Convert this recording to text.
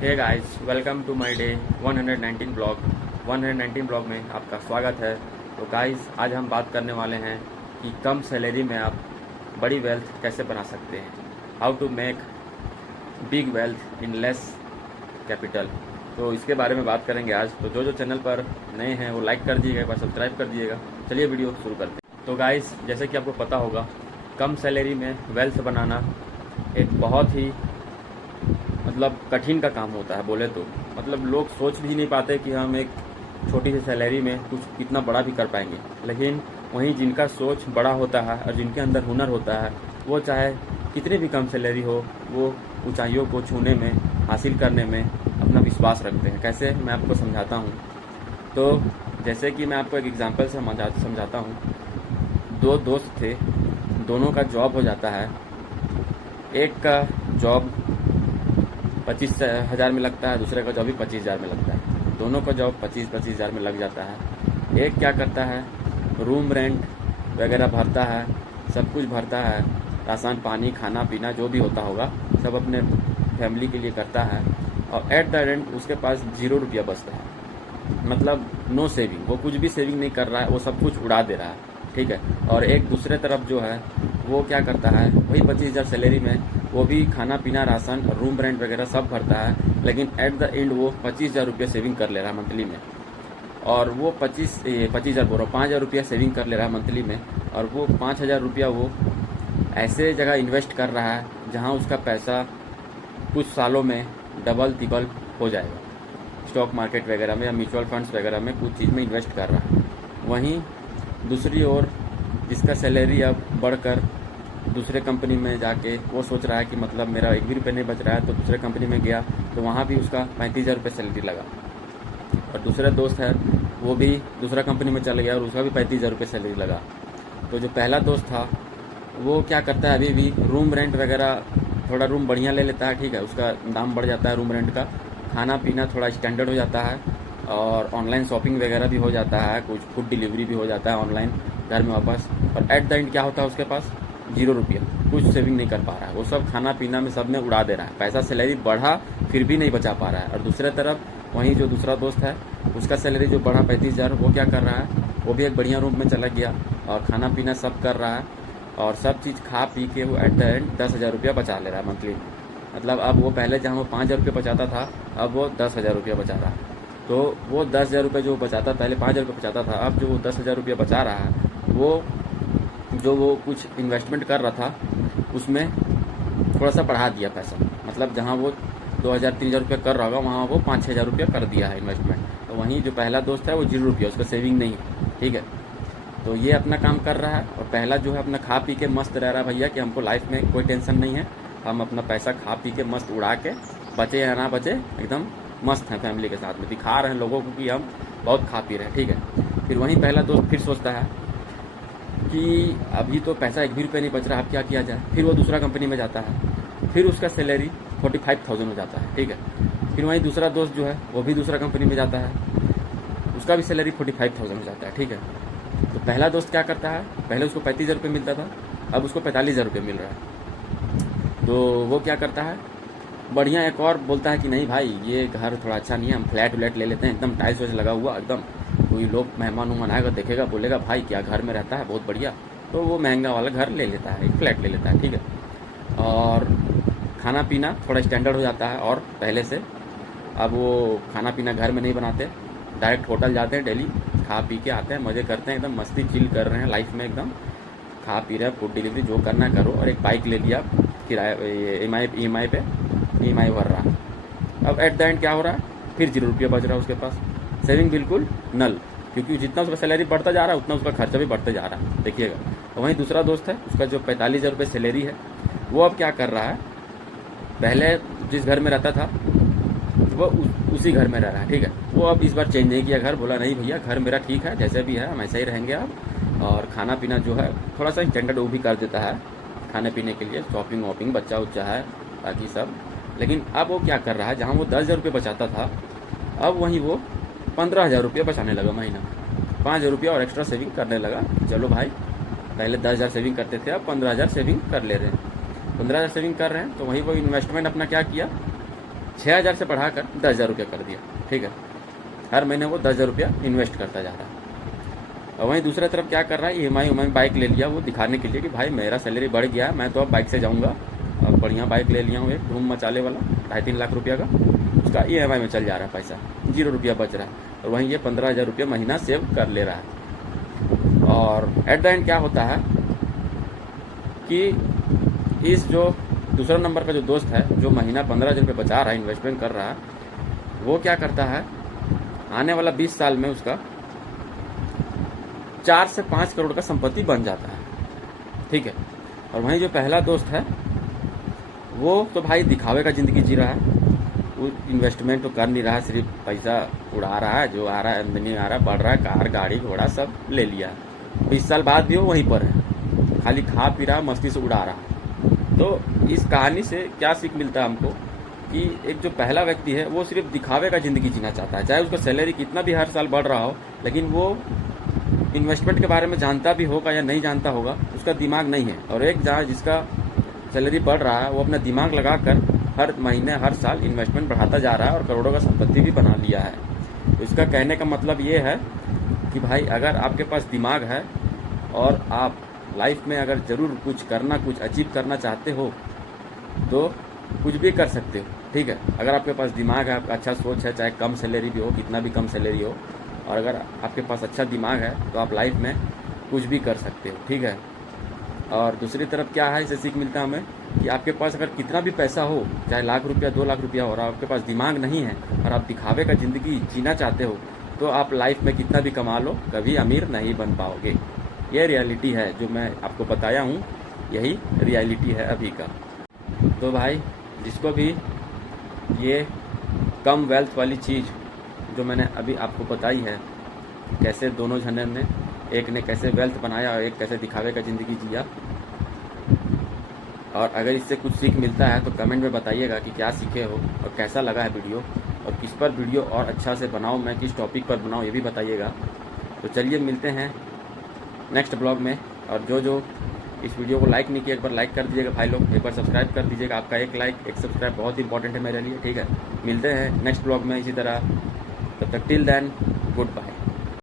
Hey guys, welcome to my day 119 blog. 119 blog में आपका स्वागत है। तो गाइस, आज हम बात करने वाले हैं कि कम सैलरी में आप बड़ी वेल्थ कैसे बना सकते हैं। How to make big wealth in less capital. तो इसके बारे में बात करेंगे आज। तो जो चैनल पर नए हैं वो लाइक कर दीजिएगा, एक बार सब्सक्राइब कर दीजिएगा। चलिए वीडियो शुरू करते हैं। तो गाइस, जैसे कि आपको पता होगा, कम सैलरी में वेल्थ बनाना एक बहुत ही कठिन का काम होता है। बोले तो लोग सोच भी नहीं पाते कि हम एक छोटी सी सैलरी में कुछ कितना बड़ा भी कर पाएंगे। लेकिन वहीं जिनका सोच बड़ा होता है और जिनके अंदर हुनर होता है, वो चाहे कितनी भी कम सैलरी हो, वो ऊंचाइयों को छूने में, हासिल करने में अपना विश्वास रखते हैं। कैसे, मैं आपको समझाता हूँ। तो जैसे कि मैं आपको एक एग्जांपल से समझाता हूँ। दो दोस्त थे, दोनों का जॉब हो जाता है। एक का जॉब 25,000 में लगता है, दूसरे का जॉब भी 25,000 में लगता है। दोनों का जॉब 25,000 में लग जाता है। एक क्या करता है, रूम रेंट वगैरह भरता है, सब कुछ भरता है, राशन पानी खाना पीना जो भी होता होगा सब अपने फैमिली के लिए करता है। और एट द एंड उसके पास 0 रुपया बचता है। नो सेविंग, वो कुछ भी सेविंग नहीं कर रहा है, वो सब कुछ उड़ा दे रहा है। ठीक है। और एक दूसरे तरफ जो है वो क्या करता है, वही 25,000 सैलरी में वो भी खाना पीना राशन रूम रेंट वगैरह सब भरता है, लेकिन एट द एंड वो 25,000 रुपया सेविंग कर ले रहा है मंथली में। और वो 25,000 बोल रहा हूँ, 5,000 रुपया सेविंग कर ले रहा है मंथली में। और वो 5,000 रुपया वो ऐसे जगह इन्वेस्ट कर रहा है जहाँ उसका पैसा कुछ सालों में डबल तिबल हो जाएगा। स्टॉक मार्केट वगैरह में या म्यूचुअल फंड्स वगैरह में कुछ चीज़ में इन्वेस्ट कर रहा है। वहीं दूसरी ओर जिसका सैलरी अब बढ़कर दूसरे कंपनी में जाके वो सोच रहा है कि मेरा एक भी रुपये नहीं बच रहा है, तो दूसरे कंपनी में गया तो वहाँ भी उसका 35,000 रुपये सैलरी लगा। और दूसरा दोस्त है वो भी दूसरा कंपनी में चला गया और उसका भी 35,000 रुपये सैलरी लगा। तो जो पहला दोस्त था वो क्या करता है, अभी भी रूम रेंट वगैरह थोड़ा रूम बढ़िया ले लेता है। ठीक है, उसका दाम बढ़ जाता है रूम रेंट का, खाना पीना थोड़ा स्टैंडर्ड हो जाता है, और ऑनलाइन शॉपिंग वगैरह भी हो जाता है, कुछ फूड डिलीवरी भी हो जाता है ऑनलाइन घर में वापस। और एट द एंड क्या होता है, उसके पास 0 रुपया, कुछ सेविंग नहीं कर पा रहा है। वो सब खाना पीना में सब में उड़ा दे रहा है। पैसा सैलरी बढ़ा फिर भी नहीं बचा पा रहा है। और दूसरे तरफ वहीं जो दूसरा दोस्त है उसका सैलरी जो बढ़ा 35,000, वो क्या कर रहा है, वो भी एक बढ़िया रूम में चला गया और खाना पीना सब कर रहा है, और सब चीज़ खा पी के वो एट द एंड 10,000 रुपया बचा ले रहा है मंथली। अब वो पहले जहाँ वो 5,000 रुपये बचाता था, अब वो 10,000 रुपया बचा रहा है। तो वो 10,000 रुपये जो बचाता, पहले 5,000 रुपये बचाता था, अब जो वो 10,000 रुपया बचा रहा है, वो जो वो कुछ इन्वेस्टमेंट कर रहा था उसमें थोड़ा सा बढ़ा दिया पैसा। जहाँ वो 2,000-3,000 रुपया कर रहा होगा, वहाँ वो 5,000-6,000 रुपया कर दिया है इन्वेस्टमेंट। तो वहीं जो पहला दोस्त है वो 0 रुपया, उसका सेविंग नहीं है। ठीक है। तो ये अपना काम कर रहा है, और पहला जो है अपना खा पी के मस्त रह रहा है भैया कि हमको लाइफ में कोई टेंशन नहीं है, हम अपना पैसा खा पी के मस्त उड़ा के, बचे या ना बचे एकदम मस्त हैं फैमिली के साथ में, दिखा रहे हैं लोगों को कि हम बहुत खा पी रहे हैं। ठीक है। फिर वहीं पहला दोस्त फिर सोचता है कि अभी तो पैसा एक भी रुपये नहीं बच रहा, अब क्या किया जाए। फिर वो दूसरा कंपनी में जाता है, फिर उसका सैलरी 45,000 हो जाता है। ठीक है। फिर वहीं दूसरा दोस्त जो है वो भी दूसरा कंपनी में जाता है, उसका भी सैलरी 45,000 हो जाता है। ठीक है। तो पहला दोस्त क्या करता है, पहले उसको 35,000 रुपये मिलता था, अब उसको 45,000 रुपये मिल रहा है। तो वो क्या करता है, बढ़िया एक और बोलता है कि नहीं भाई, ये घर थोड़ा अच्छा नहीं है, हम फ्लैट व्लैट ले लेते हैं, एकदम टाइल्स वाइल्स लगा हुआ, एकदम कोई लोग मेहमान उमान आएगा देखेगा बोलेगा भाई क्या घर में रहता है, बहुत बढ़िया। तो वो महंगा वाला घर ले लेता है, एक फ्लैट ले लेता है। ठीक है। और खाना पीना थोड़ा स्टैंडर्ड हो जाता है और पहले से। अब वो खाना पीना घर में नहीं बनाते, डायरेक्ट होटल जाते हैं, डेली खा पी के आते हैं, मज़े करते हैं, एकदम मस्ती चिल कर रहे हैं लाइफ में, एकदम खा पी रहे हैं, फूड डिलीवरी जो करना है करो। और एक बाइक ले लिया किराए, EMI पे EMI भर रहा है। अब एट द एंड क्या हो रहा है, फिर 0 रुपया बच रहा है उसके पास, सेविंग बिल्कुल नल, क्योंकि जितना उसका सैलरी बढ़ता जा रहा है उतना उसका खर्चा भी बढ़ते जा रहा है। देखिएगा। और वहीं दूसरा दोस्त है, उसका जो 45,000 रुपये सैलरी है, वो अब क्या कर रहा है, पहले जिस घर में रहता था वो उसी घर में रह रहा है। ठीक है। वो अब इस बार चेंज नहीं किया घर, बोला नहीं भैया घर मेरा ठीक है, जैसे भी है हम ऐसे ही रहेंगे अब। और खाना पीना जो है थोड़ा सा स्टैंडर्ड वो भी कर देता है खाने पीने के लिए, शॉपिंग वॉपिंग बच्चा उच्चा है बाकी सब। लेकिन अब वो क्या कर रहा है, जहाँ वो 10,000 रुपये बचाता था, अब वहीं वो 15,000 रुपया बचाने लगा महीना, 5,000 रुपया और एक्स्ट्रा सेविंग करने लगा। चलो भाई, पहले 10,000 सेविंग करते थे, अब 15,000 सेविंग कर ले रहे हैं। 15,000 सेविंग कर रहे हैं, तो वहीं वो इन्वेस्टमेंट अपना क्या किया, 6,000 से बढ़ाकर 10,000 रुपया कर दिया, ठीक है। हर महीने वो 10,000 रुपया इन्वेस्ट करता जा रहा है। और वहीं दूसरा तरफ क्या कर रहा है, EMI बाइक ले लिया वो दिखाने के लिए कि भाई मेरा सैलरी बढ़ गया है, मैं तो अब बाइक से जाऊँगा। अब बढ़िया बाइक ले लिया हूँ, एक धूम मचाले वाला 2.5-3 लाख रुपया का, उसका EMI में चल जा रहा है पैसा, 0 रुपया बच रहा है। और वहीं ये 15,000 रुपया महीना सेव कर ले रहा है। और एट द एंड क्या होता है कि इस जो दूसरा नंबर का जो दोस्त है, जो महीना 15,000 रुपये बचा रहा है, इन्वेस्टमेंट कर रहा है, वो क्या करता है, आने वाला 20 साल में उसका 4 से 5 करोड़ का संपत्ति बन जाता है, ठीक है। और वहीं जो पहला दोस्त है वो तो भाई दिखावे का ज़िंदगी जी रहा है, वो इन्वेस्टमेंट तो कर नहीं रहा है, सिर्फ पैसा उड़ा रहा है, जो आ रहा है आमदनी आ रहा है, बढ़ रहा है, कार गाड़ी घोड़ा सब ले लिया है। 20 साल बाद भी वो वहीं पर है, खाली खा पी रहा, मस्ती से उड़ा रहा है। तो इस कहानी से क्या सीख मिलता है हमको कि एक जो पहला व्यक्ति है वो सिर्फ दिखावे का ज़िंदगी जीना चाहता है, चाहे उसका सैलरी कितना भी हर साल बढ़ रहा हो, लेकिन वो इन्वेस्टमेंट के बारे में जानता भी होगा या नहीं जानता होगा, उसका दिमाग नहीं है। और एक जहाँ जिसका सैलरी बढ़ रहा है वो अपना दिमाग लगाकर हर महीने हर साल इन्वेस्टमेंट बढ़ाता जा रहा है और करोड़ों का संपत्ति भी बना लिया है। तो इसका कहने का मतलब ये है कि भाई अगर आपके पास दिमाग है और आप लाइफ में अगर ज़रूर कुछ करना, कुछ अचीव करना चाहते हो तो कुछ भी कर सकते हो, ठीक है। अगर आपके पास दिमाग है, आपका अच्छा सोच है, चाहे कम सैलरी भी हो, कितना भी कम सैलरी हो, और अगर आपके पास अच्छा दिमाग है तो आप लाइफ में कुछ भी कर सकते हो, ठीक है। और दूसरी तरफ क्या है, इसे सीख मिलता है हमें कि आपके पास अगर कितना भी पैसा हो, चाहे लाख रुपया 2 लाख रुपया हो, और आपके पास दिमाग नहीं है और आप दिखावे का ज़िंदगी जीना चाहते हो, तो आप लाइफ में कितना भी कमा लो, कभी अमीर नहीं बन पाओगे। ये रियलिटी है जो मैं आपको बताया हूँ, यही रियलिटी है अभी का। तो भाई जिसको भी ये कम वेल्थ वाली चीज़ जो मैंने अभी आपको बताई है, कैसे दोनों जने ने, एक ने कैसे वेल्थ बनाया और एक कैसे दिखावे का ज़िंदगी जिया, और अगर इससे कुछ सीख मिलता है तो कमेंट में बताइएगा कि क्या सीखे हो और कैसा लगा है वीडियो, और किस पर वीडियो और अच्छा से बनाऊँ, मैं किस टॉपिक पर बनाऊँ ये भी बताइएगा। तो चलिए मिलते हैं नेक्स्ट ब्लॉग में। और जो इस वीडियो को लाइक नहीं किया, एक बार लाइक कर दीजिएगा भाई लोग, एक बार सब्सक्राइब कर दीजिएगा। आपका एक लाइक, एक सब्सक्राइब बहुत इंपॉर्टेंट है मेरे लिए, ठीक है। मिलते हैं नेक्स्ट ब्लॉग में इसी तरह, तब तक टिल देन गुड बाय।